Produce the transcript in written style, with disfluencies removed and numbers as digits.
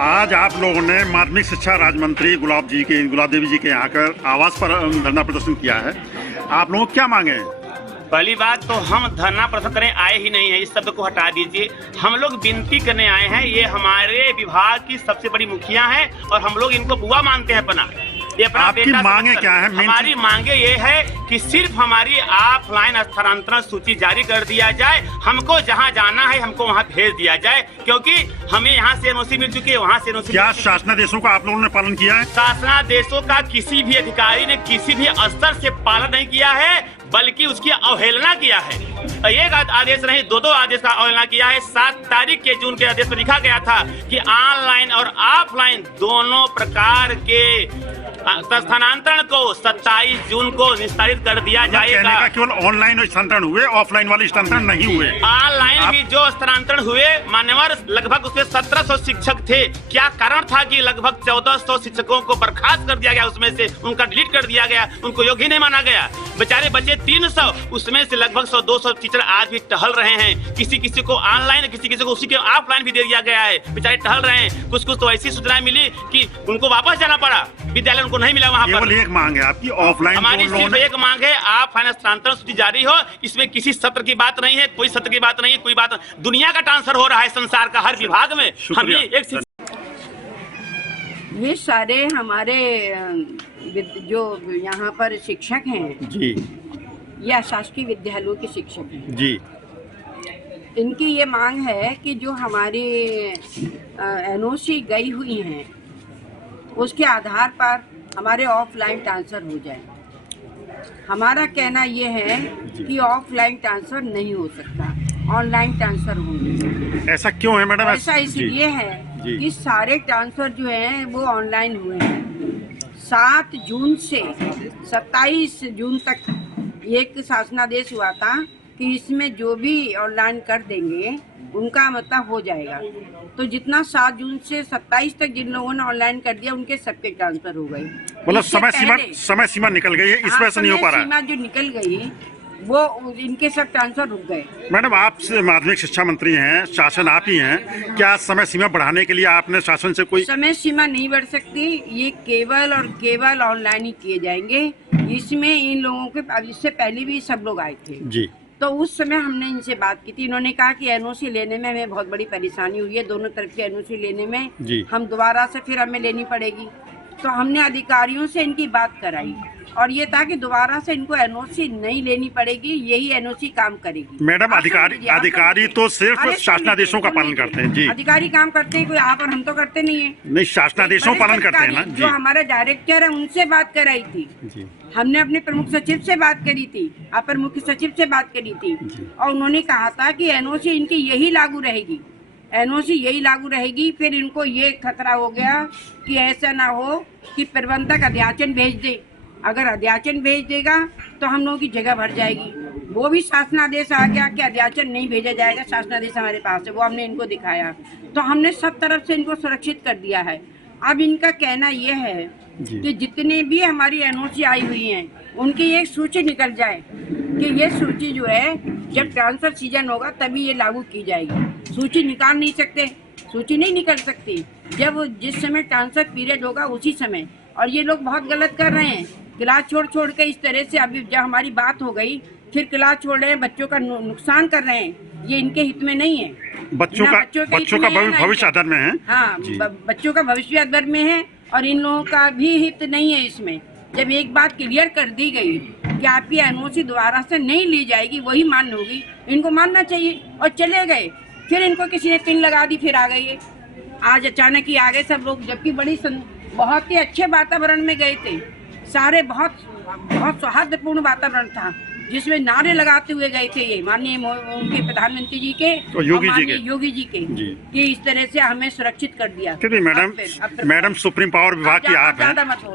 आज आप लोगों ने माध्यमिक शिक्षा राज्य मंत्री गुलाब देवी जी के यहाँ कर आवास पर धरना प्रदर्शन किया है। आप लोगों को क्या मांगे हैं? पहली बात तो हम धरना प्रदर्शन करने आए ही नहीं है, इस शब्द को हटा दीजिए। हम लोग विनती करने आए हैं। ये हमारे विभाग की सबसे बड़ी मुखिया है और हम लोग इनको बुआ मानते हैं अपना। ये अपना आपकी बेटा मांगे क्या है? हमारी मांगे ये है कि सिर्फ हमारी ऑफलाइन स्थानांतरण सूची जारी कर दिया जाए। हमको जहां जाना है हमको वहां भेज दिया जाए, क्योंकि हमें यहाँ से एनओसी मिल चुकी है, वहाँ से एनओसी। क्या शासनादेशों का आप लोगों ने पालन किया है? शासनादेशों का किसी भी अधिकारी ने किसी भी स्तर से पालन नहीं किया है, बल्कि उसकी अवहेलना किया है। एक आदेश नहीं, दो आदेश का अवहेलना किया है। 7 तारीख के जून के आदेश में लिखा गया था कि ऑनलाइन और ऑफलाइन दोनों प्रकार के स्थानांतरण को 27 जून को निस्तारित कर दिया जाएगा। केवल ऑनलाइन स्थानांतरण हुए, ऑफलाइन वाले स्थानांतरण नहीं हुए। ऑनलाइन भी जो स्थानांतरण हुए मान्यवर, लगभग उसमें 1700 शिक्षक थे। क्या कारण था कि लगभग 1400 शिक्षकों को बर्खास्त कर दिया गया, उसमें से उनका डिलीट कर दिया गया, उनको योग्य नहीं माना गया। बेचारे बचे 300, उसमें से लगभग 100-200 टीचर आज भी टहल रहे हैं। किसी किसी को ऑनलाइन, किसी किसी को उसी के ऑफलाइन भी दे दिया गया है। बेचारे टहल रहे हैं। कुछ तो ऐसी सूचनाएं मिली कि उनको वापस जाना पड़ा, विद्यालय उनको नहीं मिला वहाँ पर। केवल एक मांग है आपकी, ऑफलाइन। हमारी सिर्फ एक मांग है, ऑफलाइन स्थानांतरण सूची जारी हो। इसमें किसी सत्र की बात नहीं है, कोई सत्र की बात नहीं है, कोई बात। दुनिया का ट्रांसफर हो रहा है संसार का हर विभाग में। हमें एक ये सारे हमारे जो यहाँ पर शिक्षक हैं जी, या शासकीय विद्यालयों के शिक्षक हैं जी, इनकी ये मांग है कि जो हमारी एनओसी गई हुई हैं उसके आधार पर हमारे ऑफलाइन ट्रांसफ़र हो जाए। हमारा कहना ये है कि ऑफलाइन ट्रांसफ़र नहीं हो सकता, ऑनलाइन ट्रांसफ़र होंगे। ऐसा क्यों है मैडम? ऐसा इसलिए है कि सारे ट्रांसफ़र जो हैं वो ऑनलाइन हुए हैं। 7 जून से 27 जून तक एक शासनादेश हुआ था कि इसमें जो भी ऑनलाइन कर देंगे उनका मतलब हो जाएगा। तो जितना 7 जून से 27 तक जिन लोगों ने ऑनलाइन कर दिया उनके सबके ट्रांसफर हो गए। मतलब समय सीमा निकल गई है, इस वजह से नहीं हो पा रहा है। सीमा जो निकल गई वो इनके सब ट्रांसफर रुक गए। मैडम, आप माध्यमिक शिक्षा मंत्री हैं, शासन आप ही हैं, क्या समय सीमा बढ़ाने के लिए आपने शासन से कोई? समय सीमा नहीं बढ़ सकती, ये केवल और केवल ऑनलाइन ही किए जाएंगे। इसमें इन लोगों के इससे पहले भी सब लोग आए थे जी, तो उस समय हमने इनसे बात की थी। इन्होंने कहा कि एनओसी लेने में हमें बहुत बड़ी परेशानी हुई है, दोनों तरफ की एनओसी लेने में जी। हम दोबारा से फिर हमें लेनी पड़ेगी। तो हमने अधिकारियों से इनकी बात कराई और ये था कि दोबारा से इनको एनओसी नहीं लेनी पड़ेगी, यही एनओसी काम करेगी। मैडम, अधिकारी तो सिर्फ शासनादेशों का पालन करते हैं जी। अधिकारी काम करते हैं, कोई आप और हम तो करते नहीं है। नहीं, शासनादेशों पालन करते हैं ना जो जी। हमारा डायरेक्टर है उनसे बात कराई थी जी, हमने अपने प्रमुख सचिव से बात करी थी, अपर मुख्य सचिव से बात करी थी और उन्होंने कहा था कि एनओसी इनकी यही लागू रहेगी, एनओसी यही लागू रहेगी। फिर इनको ये खतरा हो गया कि ऐसा ना हो कि प्रबंधक अध्याचन भेज दे। अगर अध्याचन भेज देगा तो हम लोगों की जगह भर जाएगी। वो भी शासनादेश आ गया कि अध्याचन नहीं भेजा जाएगा, शासनादेश हमारे पास है, वो हमने इनको दिखाया। तो हमने सब तरफ से इनको सुरक्षित कर दिया है। अब इनका कहना ये है कि जितने भी हमारी एनओसी आई हुई हैं उनकी एक सूची निकल जाए कि ये सूची जो है जब ट्रांसफर सीजन होगा तभी ये लागू की जाएगी। सूची निकाल नहीं सकते, सूची नहीं निकल सकती जब जिस समय ट्रांसफर पीरियड होगा उसी समय। और ये लोग बहुत गलत कर रहे हैं, क्लास छोड़ के इस तरह से। अभी जब हमारी बात हो गई फिर क्लास छोड़ रहे हैं, बच्चों का नुकसान कर रहे हैं, ये इनके हित में नहीं है। बच्चों का भविष्य अदर में है। हाँ, बच्चों का भविष्य अदर में है और इन लोगों का भी हित नहीं है इसमें। जब एक बात क्लियर कर दी गई कि आपकी एनओसी दोबारा से नहीं ली जाएगी, वही मान्य होगी, इनको मानना चाहिए। और चले गए, फिर इनको किसी ने पिन लगा दी, फिर आ गए। आज अचानक ही आ गए सब लोग, जबकि बहुत ही अच्छे वातावरण में गए थे सारे। बहुत सौहार्दपूर्ण वातावरण था जिसमें नारे लगाते हुए गए थे ये माननीय उनके प्रधानमंत्री जी के और योगी जी के कि इस तरह से हमें सुरक्षित कर दिया। मैडम, सुप्रीम पावर विभाग की आप हैं।